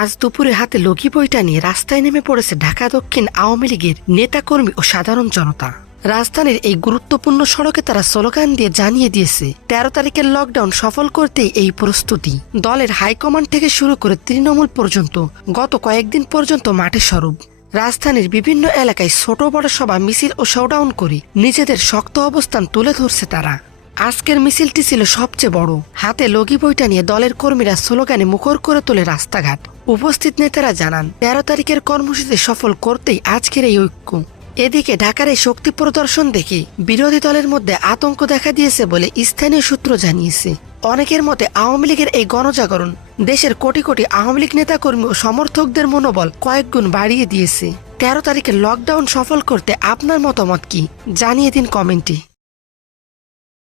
আজ দুপুরে হাতে লগি বইটা নিয়ে রাস্তায় নেমে পড়েছে ঢাকা দক্ষিণ আওয়ামী লীগের নেতাকর্মী ও সাধারণ জনতা। রাজধানীর এই গুরুত্বপূর্ণ সড়কে তারা স্লোগান দিয়ে জানিয়ে দিয়েছে ১৩ তারিখের লকডাউন সফল করতেই এই প্রস্তুতি। দলের হাইকমান্ড থেকে শুরু করে তৃণমূল পর্যন্ত গত কয়েকদিন পর্যন্ত মাঠে সরব। রাজধানীর বিভিন্ন এলাকায় ছোট বড় সভা মিছিল ও শোডাউন করে নিজেদের শক্ত অবস্থান তুলে ধরছে তারা। আজকের মিছিলটি ছিল সবচেয়ে বড়। হাতে লগি বইটা নিয়ে দলের কর্মীরা স্লোগানে মুখর করে তোলে রাস্তাঘাট। উপস্থিত নেতারা জানান ১৩ তারিখের কর্মসূচি সফল করতেই আজকের এই ঐক্য। এদিকে ঢাকার এই শক্তি প্রদর্শন দেখে বিরোধী দলের মধ্যে আতঙ্ক দেখা দিয়েছে বলে স্থানীয় সূত্র জানিয়েছে। অনেকের মতে আওয়ামী লীগের এই গণজাগরণ দেশের কোটি কোটি আওয়ামী লীগ নেতাকর্মী ও সমর্থকদের মনোবল কয়েক গুণ বাড়িয়ে দিয়েছে। ১৩ তারিখের লকডাউন সফল করতে আপনার মতামত কি জানিয়ে দিন কমেন্টে।